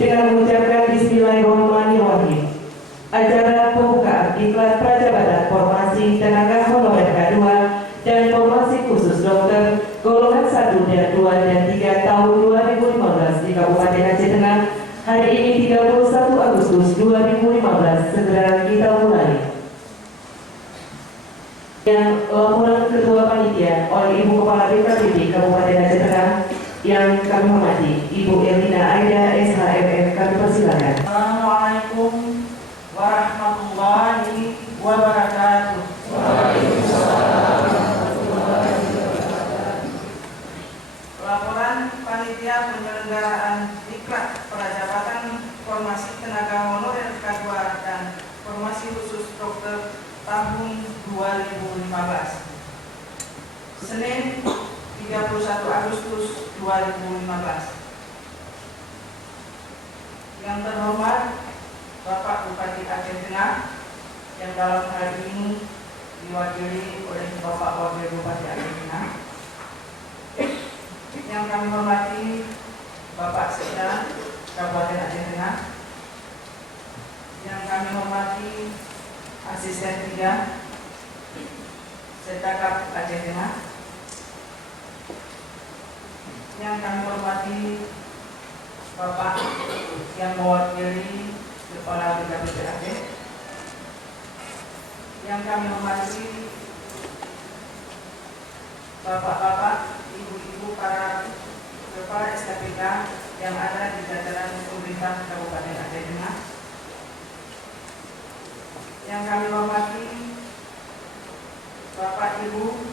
dengan mengucapkan Bismillahirrahmanirrahim. Acara pembukaan iklan prajabatan formasi tenaga honorer K2 dan formasi khusus dokter golongan 1 dan 2 dan 3 tahun 2015 di Kabupaten Aceh Tengah hari ini 31 Agustus 2015 segera kita mulai. Yang laporan Ketua Panitia oleh Ibu Kepala BKPD Kabupaten Aceh Tengah yang kami hormati Ibu Elina Aida SHMM, kami persilakan. Assalamualaikum warahmatullahi wabarakatuh. Waalaikumsalam warahmatullahi wabarakatuh. Laporan Panitia Penyelenggaraan Diklat Prajabatan Formasi Tenaga Honorer K2 dan Formasi Khusus Dokter tahun 2015. Senin 31 Agustus 2015. Yang terhormat Bapak Bupati Aceh Tengah yang dalam hal ini diwakili oleh Bapak Wakil Bupati Aceh Tengah. Yang kami hormati Bapak Sekda Kabupaten Aceh Tengah. Yang kami hormati Asisten 3 Setakap Aceh Tengah. Yang kami hormati Bapak yang mewakili Kepala BKPD Aceh. Yang kami hormati Bapak-bapak, ibu-ibu, para kepala SKPK yang ada di jajaran pemerintah Kabupaten Aceh Tengah. Yang kami hormati Bapak Ibu,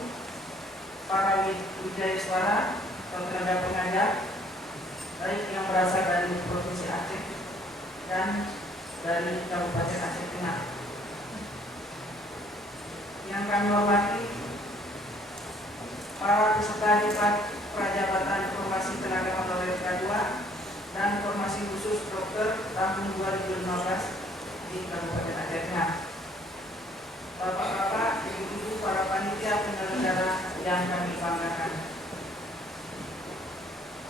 para wijayswara atau tenaga pengajar, baik yang berasal dari Provinsi Aceh dan dari Kabupaten Aceh Tengah. Yang kami hormati para peserta diklat prajabatan formasi tenaga honorer K2 dan formasi khusus dokter tahun 2015 di Kabupaten Aceh Tengah. Bapak-bapak, ibu-ibu, para panitia penyelenggara yang kami banggakan.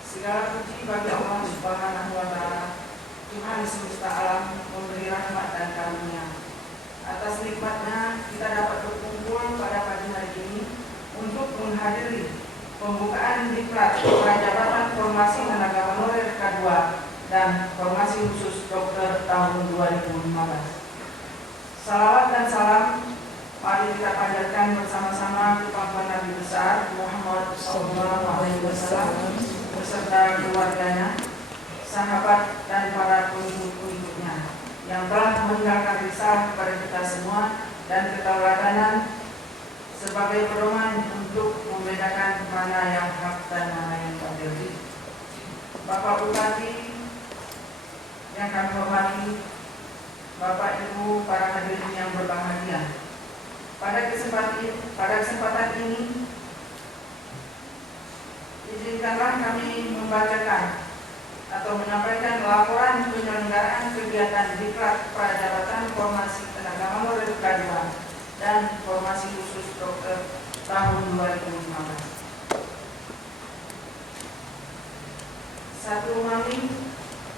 Segala puji bagi Allah Subhanahu wa Ta'ala, Tuhan semesta alam, memberi rahmat dan karunia. Atas nikmatnya kita dapat berkumpul pada pagi hari ini untuk menghadiri pembukaan diklat prajabatan formasi tenaga honorer K2 dan formasi khusus dokter tahun 2015. Salawat dan salam mari kita panjatkan bersama-sama kepada Nabi besar Muhammad SAW beserta keluarganya, sahabat dan para pengikut-pengikutnya yang telah meninggalkan risalah kepada kita semua dan ketauladanan sebagai pedoman untuk membedakan mana yang hak dan mana yang batil. Bapak Bupati yang kami hormati, Bapak Ibu, para hadirin yang berbahagia. Pada kesempatan ini, izinkanlah kami membacakan atau menyampaikan laporan penyelenggaraan kegiatan diklat prajabatan formasi tenaga honorer K2 dan formasi khusus dokter tahun 2015. Satu, memahami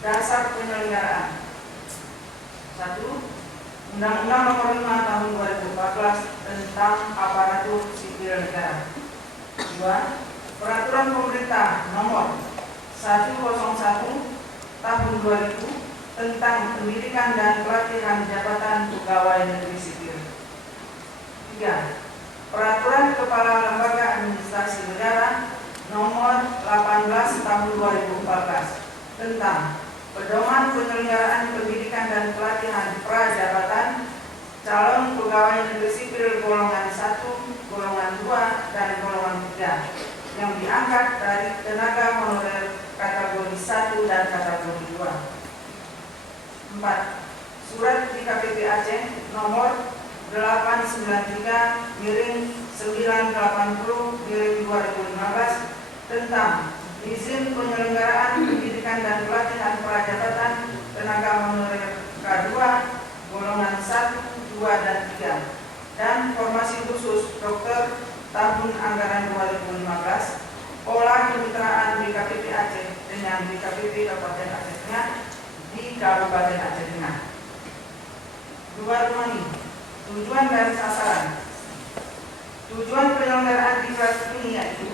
dasar penyelenggaraan. 1. Undang-Undang Nomor 5 Tahun 2014 tentang Aparatur Sipil Negara. 2. Peraturan Pemerintah Nomor 101 Tahun 2000 tentang pendidikan dan pelatihan jabatan pegawai negeri sipil. 3. Peraturan Kepala Lembaga Administrasi Negara Nomor 18 Tahun 2014 tentang pedoman penyelenggaraan pendidikan dan pelatihan prajabatan calon pegawai negeri sipil golongan 1, golongan 2, dan golongan 3 yang diangkat dari tenaga honorer kategori 1 dan kategori 2. 4. Surat DKPP Aceh nomor 893/980/2015 tentang izin penyelenggaraan pendidikan dan pelatihan prajabatan tenaga honorer K2 golongan 1, 2, dan 3 dan formasi khusus dokter tahun anggaran 2015 pola kemitraan BKPP Aceh dengan BKPP Kabupaten Aceh Tengah di Kabupaten Aceh Tengah. 2 rumah ini, tujuan dan sasaran. Tujuan penyelenggaraan diklat ini yaitu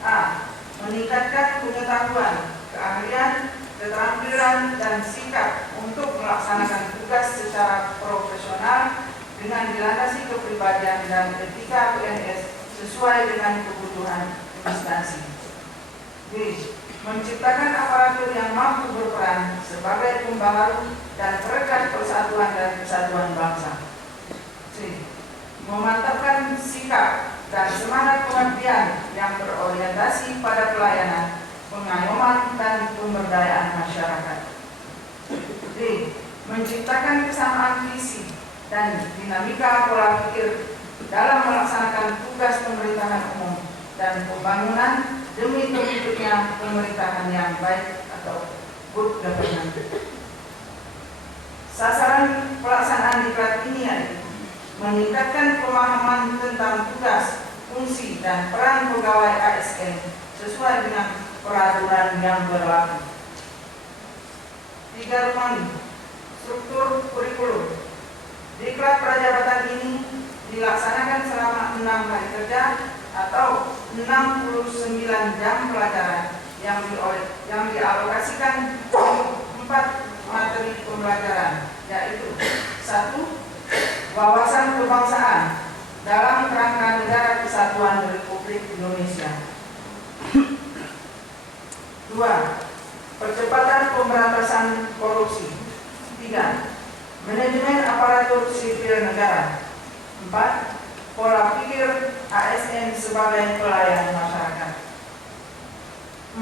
A. Meningkatkan pengetahuan, keahlian, keterampilan, dan sikap untuk melaksanakan tugas secara profesional dengan dilandasi kepribadian dan etika PNS sesuai dengan kebutuhan instansi. B. Menciptakan aparatur yang mampu berperan sebagai pembaharu dan perekat persatuan dan kesatuan bangsa. C. Memantapkan sikap dan semangat pengabdian yang berorientasi pada pelayanan, pengayoman, dan pemberdayaan masyarakat. D. Menciptakan kesamaan visi dan dinamika pola pikir dalam melaksanakan tugas pemerintahan umum dan pembangunan demi terwujudnya pemerintahan yang baik atau good governance. Sasaran pelaksanaan diklat ini yaitu meningkatkan pemahaman tentang tugas, fungsi, dan peran pegawai ASN sesuai dengan peraturan yang berlaku. 3 rumah ini, struktur kurikulum. Diklat prajabatan ini dilaksanakan selama 6 hari kerja atau 69 jam pelajaran yang dialokasikan untuk 4 materi pembelajaran, yaitu 1. Wawasan kebangsaan dalam kerangka negara kesatuan Republik Indonesia. 2. Percepatan pemberantasan korupsi. 3. Manajemen aparatur sipil negara. 4. Pola pikir ASN sebagai pelayan masyarakat.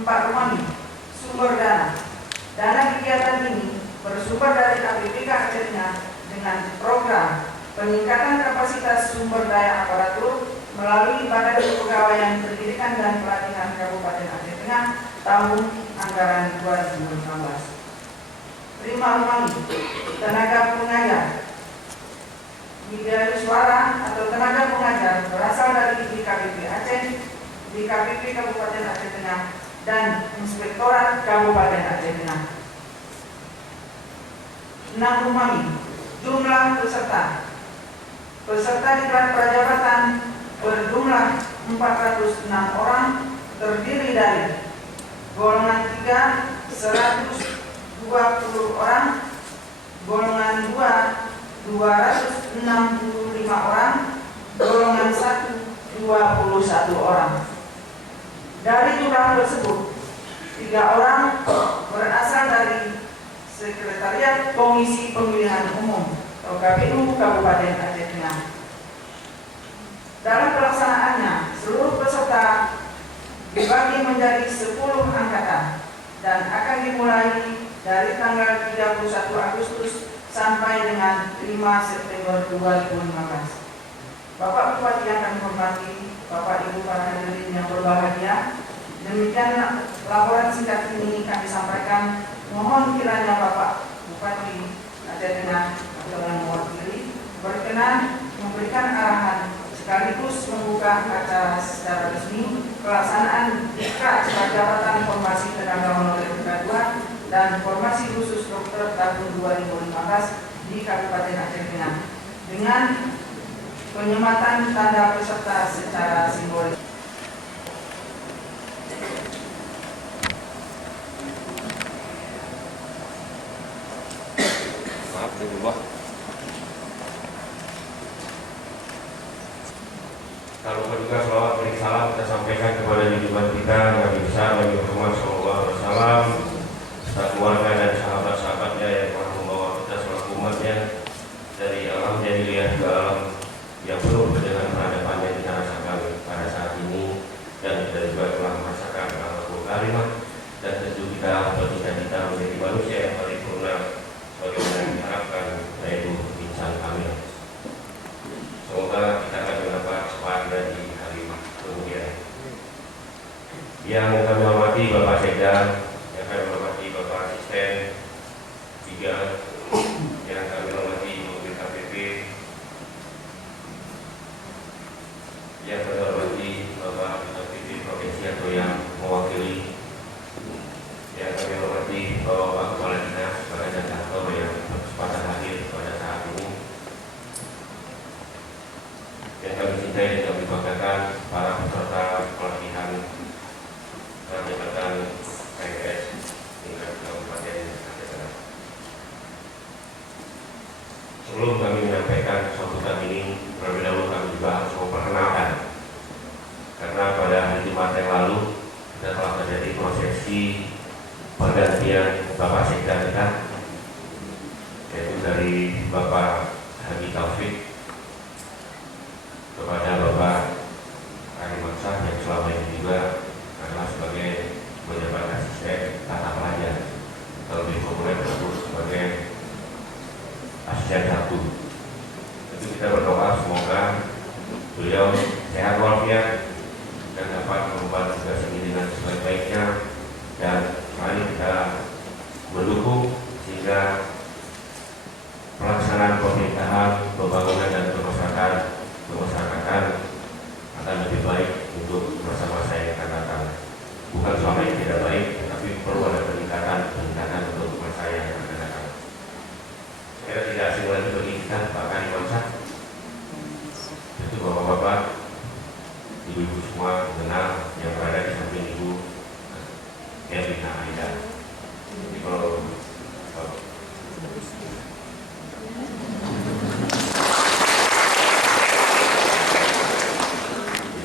4 rumah ini, sumber dana. Dana kegiatan ini bersumber dari KPPK Aceh Tengah dengan program peningkatan kapasitas sumber daya aparatur melalui Badan Kepegawaian Pendidikan dan Pelatihan Kabupaten Aceh Tengah tahun anggaran 2015. 5 rumah ini, tenaga pengajar. Media suara atau tenaga pengajar berasal dari DKPP Aceh, DKPP Kabupaten Aceh Tengah, dan Inspektorat Kabupaten Aceh Tengah. 6 rumah ini, jumlah peserta. Peserta diklat prajabatan berjumlah 406 orang, terdiri dari golongan 3 120 orang, golongan 2 265 orang, golongan 1 21 orang. Dari jumlah tersebut, 3 orang berasal dari Sekretariat Komisi Pemilihan Umum atau KPU Kabupaten Aceh Tengah. Dalam pelaksanaannya, seluruh peserta dibagi menjadi 10 angkatan dan akan dimulai dari tanggal 31 Agustus sampai dengan 5 September 2015. Bapak Bupati yang kami hormati, Bapak Ibu para hadirin yang berbahagia, demikian laporan singkat ini kami sampaikan. Mohon kiranya Bapak Bupati Aceh Tengah atau yang mewakili berkenan memberikan arahan sekaligus membuka acara secara resmi pelaksanaan diklat prajabatan formasi tenaga honorer tingkat 2 dan formasi khusus dokter tahun 2015 di Kabupaten Aceh Tengah dengan penyematan tanda peserta secara simbolis. Maaf, berubah. Kalau juga selawat beri salam kita sampaikan kepada junjungan kita Nabi besar Nabi Muhammad SAW, serta keluarga dan sahabat-sahabatnya yang telah membawa kita selaku umatnya dari alam jahiliyah ke alam yang penuh dengan peradaban yang kita rasakan pada saat ini, dan kita juga telah merasakan al-Qur'an karimah, dan tentu kita bercita-cita menjadi manusia yang paripurna sebagaimana yang diharapkan yaitu insan kamil. Semoga kita akan mendapat kepada di hari kemudian. Yang kami hormati Bapak Sekda, yang kami hormati Bapak Asisten 3, yang kami hormati Ibu KPP, yang kami hormati Bapak KPP Provinsi atau yang mewakili, yang kami hormati Bapak Kepala pergantian Bapak Sekda kita, yaitu dari Bapak Haji Taufik kepada Bapak Ari Mansah yang selama ini juga adalah sebagai pejabat asisten tata pelajar, lebih populer disebut sebagai asisten 1. Itu kita berdoa semoga beliau sehat walafiat dan dapat mengembangkan tugas ini dengan sebaik-baiknya, dan mari kita mendukung sehingga pelaksanaan pemerintahan, pembangunan dan kemasyarakatan akan lebih baik untuk masa-masa yang akan datang. Bukan selama ini tidak baik, tetapi perlu ada peningkatan untuk masa yang akan datang. Saya tidak asing lagi bagi kita, Pak Kani Mansah. Itu bapak-bapak, ibu-ibu semua mengenal yang berada di samping Ibu Erlina Aida. Jadi kalau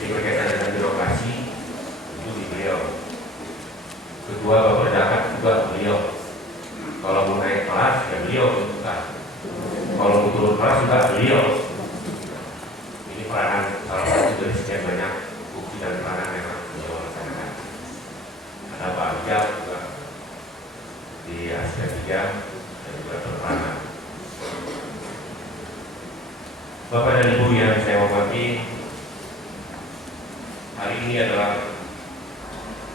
berkaitan dengan birokrasi itu di beliau. Kedua Bapak Dakat juga beliau. Kalau mau naik kelas ya beliau tentukan. Kalau mau turun kelas juga beliau. Ini peranan salah satu dari sekian banyak fungsi dan peranan yang harus beliau laksanakan. Ada Pak Rijal juga di Asia 3 dan juga berperanan. Bapak dan Ibu yang saya hormati, hari ini adalah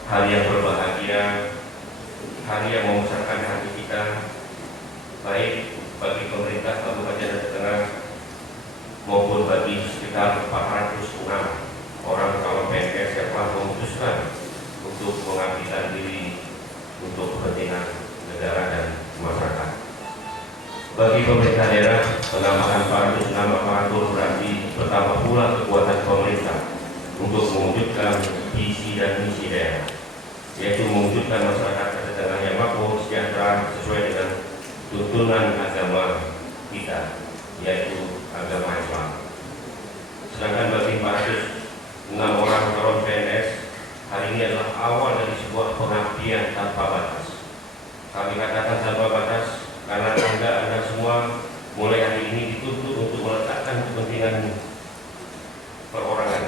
hari yang berbahagia, hari yang membesarkan hati kita, baik bagi pemerintah Kabupaten Aceh Tengah maupun bagi sekitar 406 orang calon PNS yang telah memutuskan untuk mengabdikan diri untuk kepentingan negara dan masyarakat. Bagi pemerintah daerah, penambahan 406 aparatur berarti bertambah pula kekuatan pemerintah untuk mewujudkan visi dan misi daerah, yaitu mewujudkan masyarakat Aceh Tengah yang makmur sejahtera sesuai dengan tuntunan agama kita, yaitu agama Islam. Sedangkan bagi 406 orang calon PNS, hari ini adalah awal dari sebuah pengabdian tanpa batas. Kami katakan tanpa batas karena Anda semua mulai hari ini dituntut untuk meletakkan kepentingan perorangan,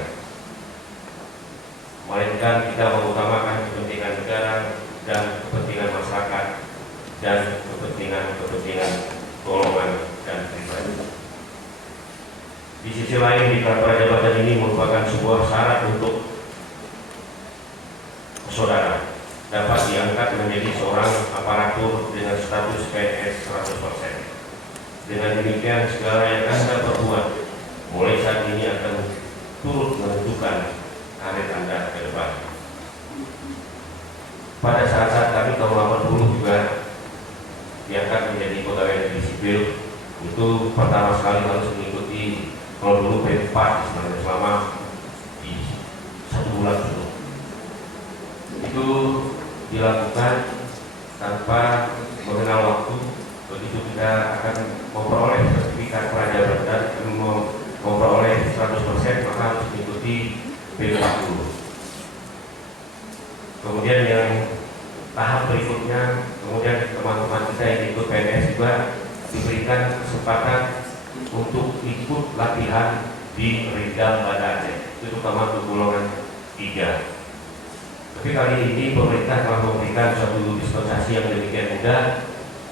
melainkan kita mengutamakan kepentingan negara dan kepentingan masyarakat dan kepentingan golongan dan pribadi. Di sisi lain, diklat prajabatan ini merupakan sebuah syarat untuk saudara dapat diangkat menjadi seorang aparatur dengan status PNS 100%. Dengan demikian, segala yang Anda perbuat mulai saat ini akan turut menentukan karir Anda ke depan. Pada saat-saat kami tahun 80 juga diangkat menjadi pegawai negeri sipil, itu pertama sekali harus mengikuti kalau dulu P4 sebenarnya selama di 1 bulan dulu. Itu dilakukan tanpa mengenal waktu. Begitu kita akan memperoleh sertifikat prajabatan, memperoleh 100%, maka harus mengikuti P40. Kemudian yang tahap berikutnya, kemudian teman-teman kita yang ikut PNS juga diberikan kesempatan untuk ikut latihan di Rindam Banda Aceh, itu terutama untuk golongan 3. Tapi kali ini pemerintah telah memberikan suatu dispensasi yang demikian mudah.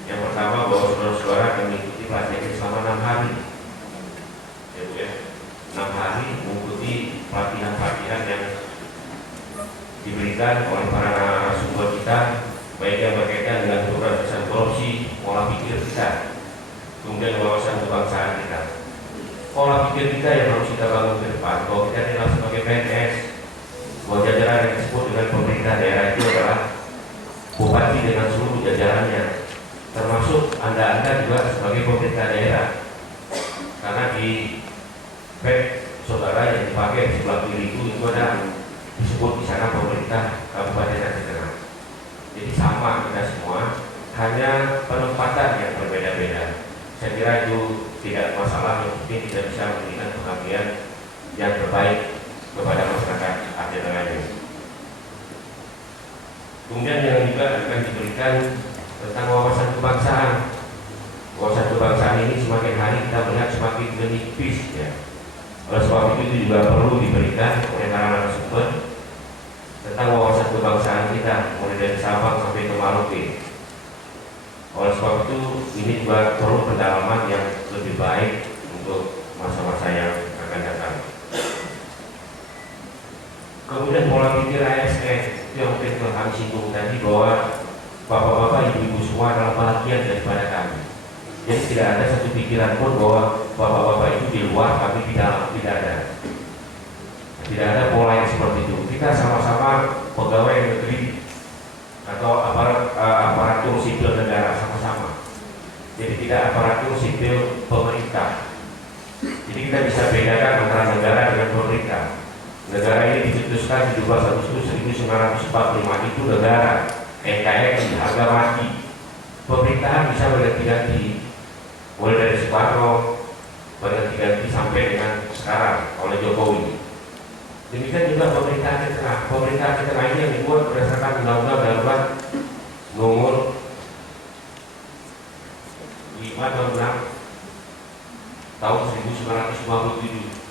Yang pertama, bahwa saudara-saudara akan mengikuti pelatihan selama 6 hari, ya Bu ya, 6 hari mengikuti pelatihan-pelatihan yang diberikan oleh para narasumber kita, baik yang berkaitan dengan pemberantasan korupsi, pola pikir kita, kemudian wawasan kebangsaan kita. Pola pikir kita yang harus kita bangun ke depan, bahwa kita adalah sebagai PNS, bahwa jajaran yang disebut dengan pemerintah daerah itu adalah bupati dengan seluruh jajarannya, termasuk Anda juga sebagai pemerintah daerah, karena di pet saudara yang dipakai di sebelah kiri itu ada disebut di sana pemerintah Kabupaten Aceh Tengah. Jadi sama kita semua, hanya penempatan yang berbeda-beda. Saya kira itu tidak masalah, yang penting kita bisa memberikan pengabdian yang terbaik kepada masyarakat Aceh Tengah ini. Kemudian yang juga akan diberikan tentang wawasan kebangsaan. Wawasan kebangsaan ini semakin hari kita melihat semakin menipis ya. Oleh sebab itu juga perlu diberikan oleh narasumber tentang wawasan kebangsaan kita mulai dari Sabang sampai ke Merauke. Oleh sebab itu ini juga perlu pendalaman yang lebih baik untuk masa-masa yang akan datang. Kemudian pola pikir ASN itu yang mungkin telah kami singgung tadi, bahwa bapak-bapak, ibu-ibu semua adalah bagian daripada kami. Jadi tidak ada satu pikiran pun bahwa bapak-bapak itu di luar, kami di dalam, tidak ada. Tidak ada pola yang seperti itu. Kita sama-sama pegawai negeri atau aparatur sipil negara sama-sama. Jadi tidak aparatur sipil pemerintah. Jadi kita bisa bedakan antara negara dengan pemerintah. Negara ini dicetuskan 17 Agustus 1945, itu negara, NKRI, harga mati. Pemerintahan bisa berganti-ganti, mulai dari Soekarno berganti-ganti sampai dengan sekarang oleh Jokowi. Demikian juga pemerintahan di tengah. Pemerintahan di tengah ini yang dibuat berdasarkan Undang-Undang Darurat Nomor 5 tahun 1957.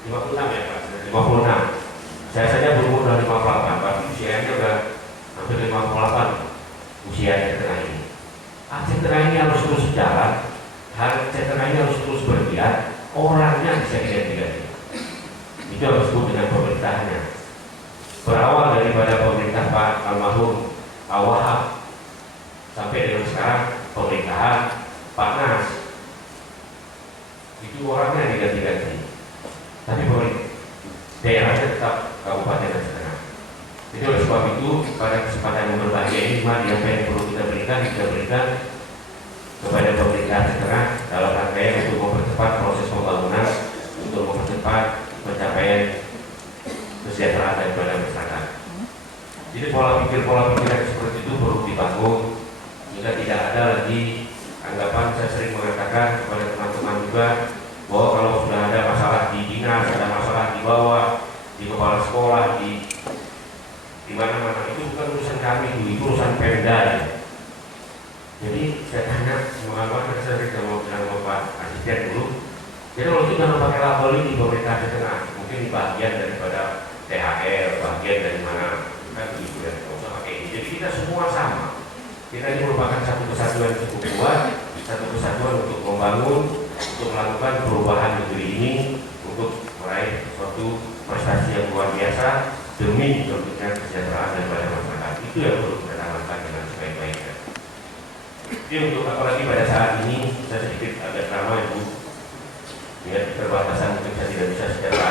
56 ya Pak, 56. Saya saja berumur dari 58, tapi usianya sudah hampir 58 usia Aceh Tengah ini. Aceh Tengah ini harus terus jalan, Aceh Tengah ini harus terus bergiat, orangnya bisa diganti-ganti. Itu harus disebut dengan pemerintahnya. Berawal daripada pemerintah Pak almarhum Awahab sampai dengan sekarang pemerintahan Pak Nas, itu orangnya diganti-ganti. Tapi daerahnya tetap Kabupaten Aceh Tengah. Jadi oleh sebab itu pada kesempatan yang berbahagia ini, apa yang perlu kita berikan kepada pemerintah Aceh Tengah dalam rangkaian untuk mempercepat proses pembangunan, untuk mempercepat pencapaian kesejahteraan daripada masyarakat. Jadi pola pikir yang seperti itu perlu dibangun sehingga tidak ada lagi anggapan. Saya sering mengatakan kepada teman-teman juga bahwa kalau sudah ada masalah di dinas, ada masalah di bawah, di kepala sekolah, di mana-mana, itu bukan urusan kami dulu, itu urusan Pemda ya. Jadi saya tanya semua saya mau bilang sama Pak Asisten dulu. Jadi kalau kita mau pakai label ini pemerintah Aceh Tengah, mungkin di bagian daripada THR, bagian dari mana kan gitu ya, nggak usah pakai ini. Jadi kita semua sama. Kita ini merupakan satu kesatuan yang cukup kuat, satu kesatuan untuk membangun, untuk melakukan perubahan negeri ini, untuk meraih suatu prestasi yang luar biasa demi terwujudnya kesejahteraan daripada masyarakat. Itu yang perlu kita lakukan dengan sebaik-baiknya. Jadi untuk apalagi pada saat ini saya sedikit agak lama Ibu, ya keterbatasan mungkin saya tidak bisa secara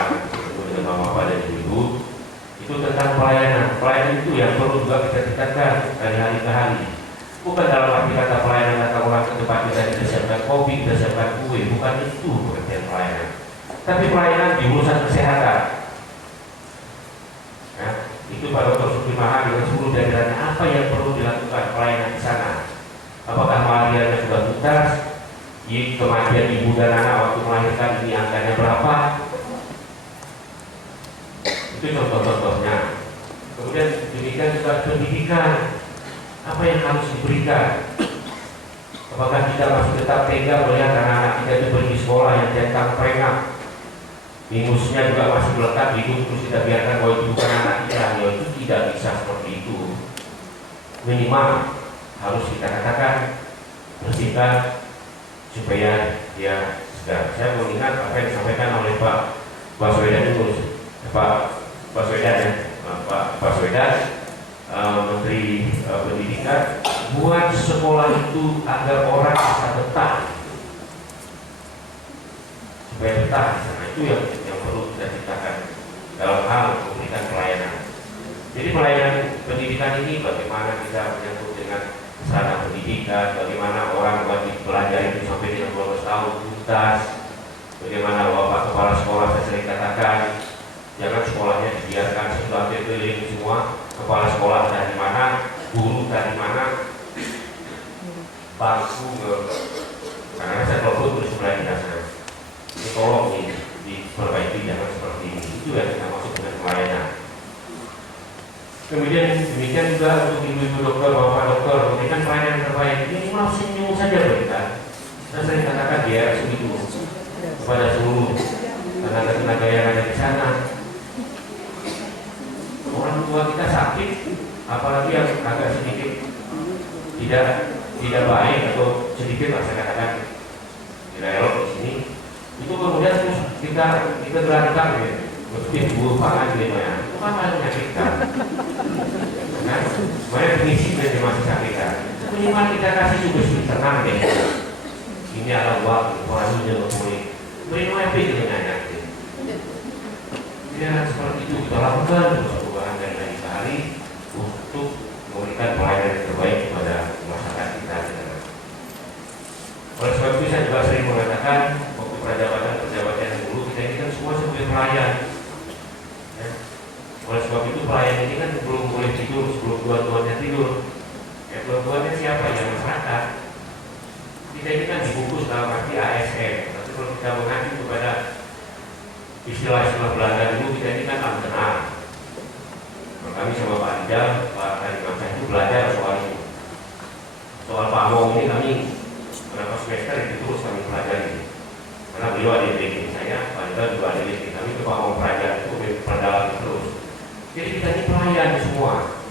dengan bapak dan ibu. Itu tentang pelayanan. Pelayanan itu yang perlu juga kita tingkatkan dari hari ke hari. Bukan dalam arti kata pelayanan datang orang ke tempat kita siapkan kopi, kita siapkan kue, bukan itu pengertian pelayanan. Tapi pelayanan di urusan kesehatan. Ya, itu Pak Dr. Sukimaha dengan seluruh jajarannya apa yang perlu dilakukan pelayanan di sana. Apakah malarianya sudah tuntas? Kematian ibu dan anak waktu melahirkan ini angkanya berapa? Itu contoh-contohnya. Kemudian demikian juga pendidikan. Apa yang harus diberikan? Apakah kita masih tetap tega melihat anak-anak kita itu pergi sekolah yang centang prengak, ingusnya juga masih melekat di hidung, terus kita biarkan bahwa itu bukan anak kita? Ya itu tidak bisa seperti itu. Minimal harus kita katakan bersihkan supaya dia segar. Saya mengingat apa yang disampaikan oleh Pak Baswedan itu, Pak Baswedan, Menteri Pendidikan, buat sekolah itu agar orang bisa betah, supaya betah di sana. Itu yang perlu kita ciptakan dalam hal memberikan pelayanan. Jadi pelayanan pendidikan ini bagaimana kita menyangkut dengan sarana pendidikan, bagaimana orang wajib belajar itu sampai dengan 12 tahun tuntas, bagaimana Bapak Kepala Sekolah saya sering katakan, jangan sekolahnya dibiarkan sesuatu keliling semua, kepala sekolah dari mana, guru dari mana, bangku karena saya kalau terus mulai dasar. Ini tolong diperbaiki, jangan seperti ini. Itu yang kita maksud dengan pelayanan. Kemudian demikian juga untuk ibu-ibu dokter, bapak dokter, memberikan pelayanan terbaik. Minimal senyum saja kita. Saya sering katakan dia segitu kepada seluruh tenaga-tenaga yang ada di sana. Orang tua kita sakit, apalagi yang agak sedikit tidak baik atau sedikit lah saya katakan tidak elok di sini. Itu kemudian terus kita gelarkan ya, mesti buah pangan gitu ya. Itu kan malah menyakitkan. Nah, sebenarnya prinsip dari masih sakitkan. Minimal kita kasih juga sedikit tenang deh. Ini adalah waktu orang ini boleh beri happy dengan nanti. Ya seperti itu kita lakukan terus perubahan dari hari untuk memberikan pelayanan yang terbaik kepada masyarakat kita. Oleh sebab itu saya juga sering mengatakan waktu perjabatan yang dulu kita ini kan semua sebagai pelayan. Ya. Oleh sebab itu pelayan ini kan belum boleh tidur sebelum tuan-tuannya tidur. Ya tuan-tuannya siapa? Ya masyarakat. Kita ini kan dibungkus dalam arti ASN. Tapi kalau kita mengacu kepada istilah-istilah Belanda dulu, kita ini kan amtenang. Kami sama Pak Rijal, Pak Karimasa itu belajar soal itu. Soal pamong ini kami berapa semester itu terus kami pelajari. Karena beliau ada di saya, Pak Rijal juga ada di kami ke pamong pelajar itu perdalam terus. Jadi kita ini pelayan semua.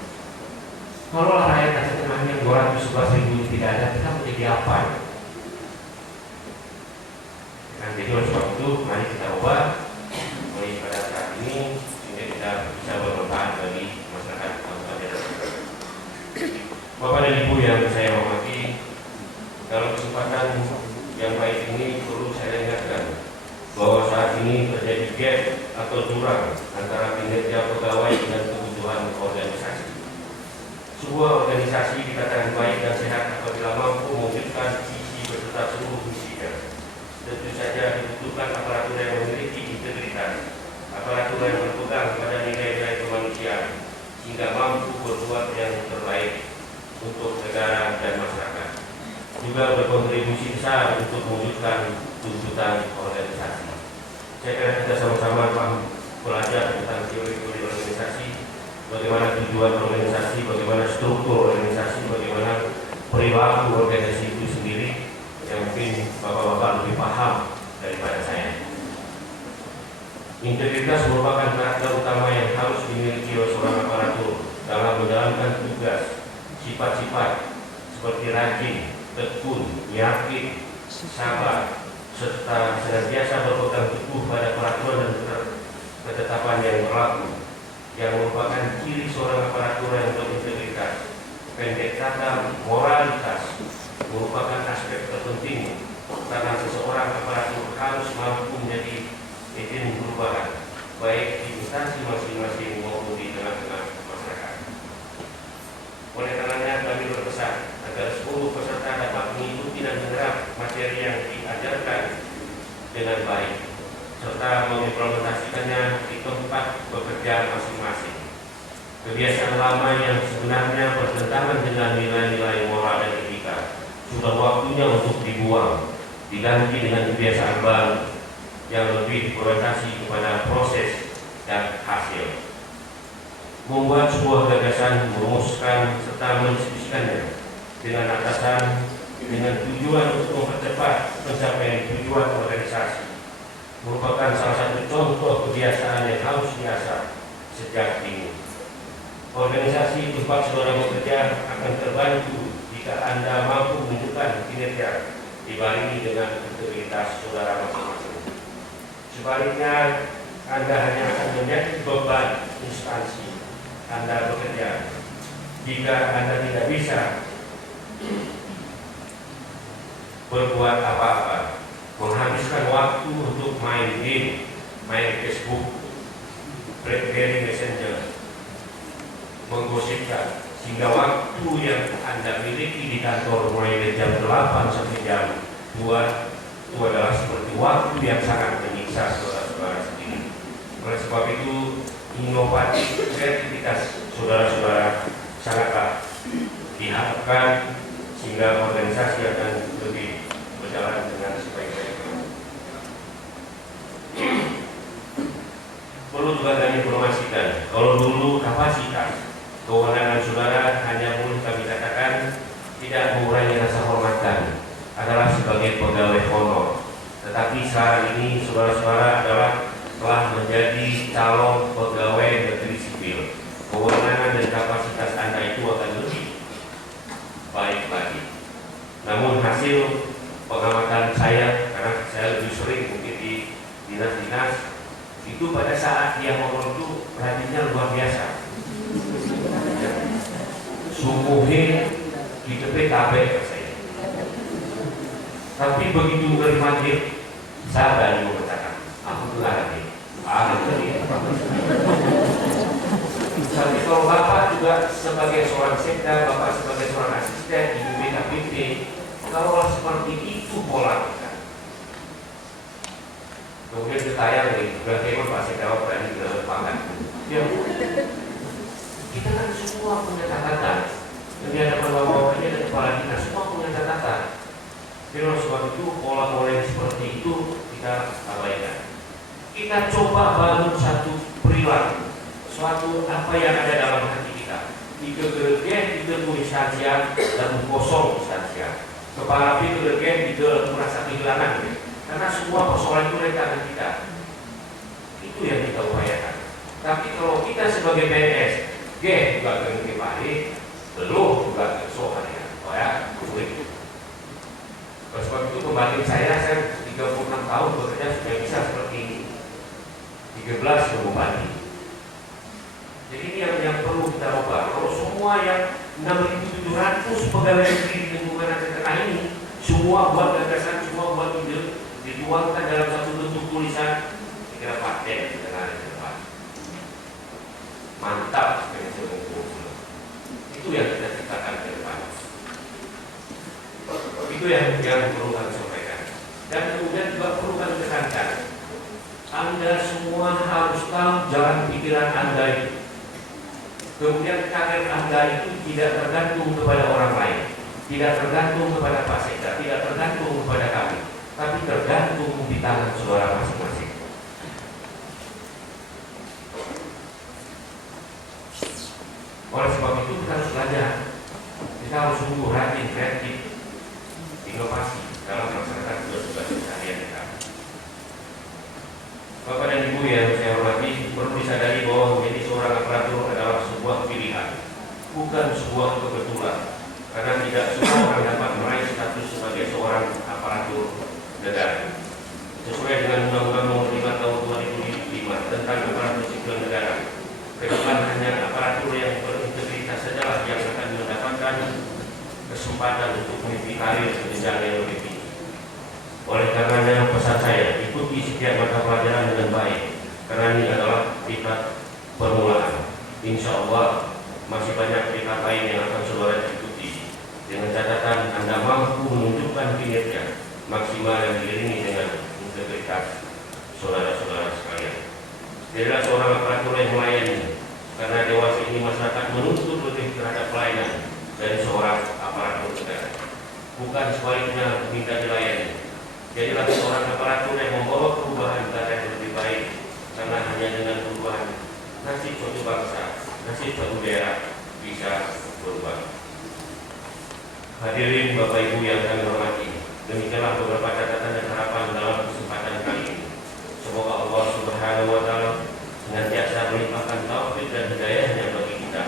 Kalau rakyat Aceh Tengah yang 211.000 tidak ada, kita menjadi apa? Dan jadi oleh sebab itu, mari kita ubah mulai pada saat ini sehingga kita bisa bermanfaat bagi masyarakat Kabupaten. Bapak dan Ibu yang saya hormati, dalam kesempatan yang baik ini perlu saya ingatkan bahwa saat ini terjadi gap atau jurang antara kinerja pegawai dengan kebutuhan organisasi. Sebuah organisasi dikatakan baik dan sehat apabila mampu mewujudkan visi beserta seluruh misinya. Tentu saja dibutuhkan aparatur yang memiliki integritas, aparatur yang berpegang pada nilai-nilai kemanusiaan, sehingga mampu berbuat yang terbaik untuk negara dan masyarakat. Juga berkontribusi besar untuk mewujudkan tuntutan organisasi. Saya kira kita sama-sama belajar tentang teori-teori organisasi, bagaimana tujuan organisasi, bagaimana struktur organisasi, bagaimana perilaku organisasi itu sendiri, yang mungkin bapak-bapak lebih paham daripada saya. Integritas merupakan karakter utama yang harus dimiliki oleh seorang aparatur dalam menjalankan tugas. Sifat-sifat seperti rajin, tekun, yakin, sabar, serta senantiasa berpegang teguh pada peraturan dan ketetapan yang berlaku, yang merupakan ciri seorang aparatur yang berintegritas. Pendek kata, moralitas merupakan aspek terpenting karena seseorang aparatur harus mampu menjadi agen perubahan, baik di instansi masing-masing maupun di tengah-tengah masyarakat. Oleh karenanya kami berpesan agar seluruh peserta dapat mengikuti dan menyerap materi yang diajarkan dengan baik, serta mengimplementasikannya di tempat bekerja masing-masing. Kebiasaan lama yang sebenarnya bertentangan dengan nilai-nilai moral dan etika sudah waktunya untuk dibuang, diganti dengan kebiasaan baru yang lebih berorientasi kepada proses dan hasil. Membuat sebuah gagasan, merumuskan serta mendiskusikannya dengan atasan dengan tujuan untuk mempercepat pencapaian tujuan organisasi merupakan salah satu contoh kebiasaan yang harus diasah sejak dini. Organisasi tempat saudara bekerja akan terbantu jika Anda mampu menunjukkan kinerja dibarengi dengan integritas saudara masing-masing. Sebaliknya, Anda hanya akan menjadi beban instansi Anda bekerja jika Anda tidak bisa berbuat apa-apa, menghabiskan waktu untuk main game, main Facebook, BlackBerry Messenger, menggosipkan, sehingga waktu yang Anda miliki di kantor mulai dari jam 8 sampai jam 2 itu adalah seperti waktu yang sangat menyiksa saudara-saudara sendiri. Oleh sebab itu, inovasi kreativitas saudara-saudara sangatlah diharapkan sehingga organisasi akan lebih berjalan dengan sebaik-baiknya. Perlu juga kami informasikan, kalau dulu kapasitas Kewenangan saudara hanya boleh kami katakan tidak mengurangi rasa hormat kami adalah sebagai pegawai honor. Tetapi sekarang ini saudara-saudara adalah telah menjadi calon pegawai negeri sipil. Kewenangan dan kapasitas Anda itu akan lebih baik lagi. Namun hasil pengamatan saya, karena saya lebih sering mungkin di dinas-dinas, itu pada saat dia honor itu perhatiannya luar biasa. Sungguhnya di tepi kabeh saya. Tapi begitu dari maghrib, saya berani mengatakan, aku lagi. Tapi kalau Bapak juga sebagai seorang sekda, Bapak sebagai seorang asisten di BKPT, kalau seperti itu pola kita. Kemudian ditayang nih, bagaimana Pak Sekda berani ke lapangan. Ya, kita kan semua punya catatan. Ini ada bapak-bapak, ini ada kepala dinas, semua punya catatan. Jadi oleh sebab itu pola-pola yang seperti itu kita abaikan. Kita coba bangun satu perilaku, suatu apa yang ada dalam hati kita. Tiga gergen, tiga instansian, dan kosong instansian. Kepala pintu gergen, tiga merasa kehilangan. Karena semua persoalan itu rentangan kita. Itu yang kita upayakan. Tapi kalau kita sebagai PNS, juga ke balik, belum juga ke soal ya, sulit. Oleh sebab itu kembali saya 36 tahun bekerja sudah bisa seperti ini. 13 bupati. Jadi ini yang perlu kita ubah. Kalau semua yang 6.700 pegawai negeri di lingkungan Aceh Tengah ini semua buat gagasan, semua buat ide, dituangkan dalam satu bentuk tulisan, kira paten di tengah ke depan. Mantap dengan semua. Itu yang kita ciptakan ke depan. Itu yang perlu kami sampaikan. Dan kemudian juga perlu kami tekankan, Anda semua harus tahu jalan pikiran Anda itu. Kemudian karir Anda itu tidak tergantung kepada orang lain, tidak tergantung kepada Pak Sekda, tidak tergantung kepada kami, tapi tergantung di tangan saudara masing-masing. Oleh sebab itu kita harus belajar, kita harus sungguh rajin, kreatif, inovasi dalam masyarakat juga keseharian kita. Bapak dan Ibu yang saya hormati, perlu disadari bahwa menjadi seorang aparatur adalah sebuah pilihan, bukan sebuah kebetulan. Karena tidak semua orang dapat meraih status sebagai seorang aparatur negara. Sesuai dengan Undang-Undang Nomor 5 Tahun 2005 tentang aparatur sipil negara, ke depan hanya aparatur yang berintegritas sajalah yang akan mendapatkan kesempatan untuk mengikuti karir ke jenjang yang lebih tinggi. Oleh karenanya pesan saya, ikuti setiap mata pelajaran dengan baik, karena ini adalah tingkat permulaan. Insya Allah masih banyak tingkat lain yang akan saudara ikuti. Dengan catatan Anda mampu menunjukkan kinerja maksimal yang diiringi dengan integritas saudara-saudara sekalian. Jadilah seorang aparatur yang melayani, karena dewasa ini masyarakat menuntut lebih terhadap pelayanan dari seorang aparatur negara, bukan sebaliknya minta dilayani. Jadilah seorang aparatur yang membawa perubahan negara yang lebih baik, karena hanya dengan perubahan nasib suatu bangsa, nasib suatu daerah bisa berubah. Hadirin Bapak Ibu yang kami hormati, demikianlah beberapa catatan dan harapan dalam kesempatan kali ini. Semoga Allah Subhanahu wa Ta'ala senantiasa melimpahkan taufik dan hidayahnya bagi kita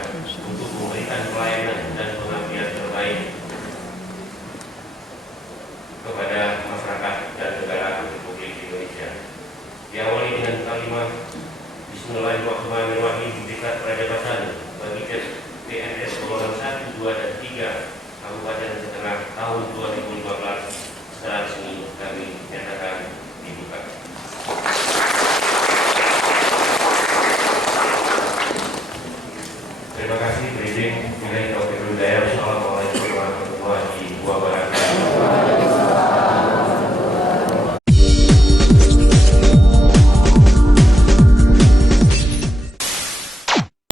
untuk memberikan pelayanan dan pengabdian terbaik kepada masyarakat dan negara Republik Indonesia. Diawali dengan kalimat Bismillahirrahmanirrahim tingkat perjabatan bagi PNS golongan 1, 2, dan 3 Kabupaten Aceh Tengah tahun 2015.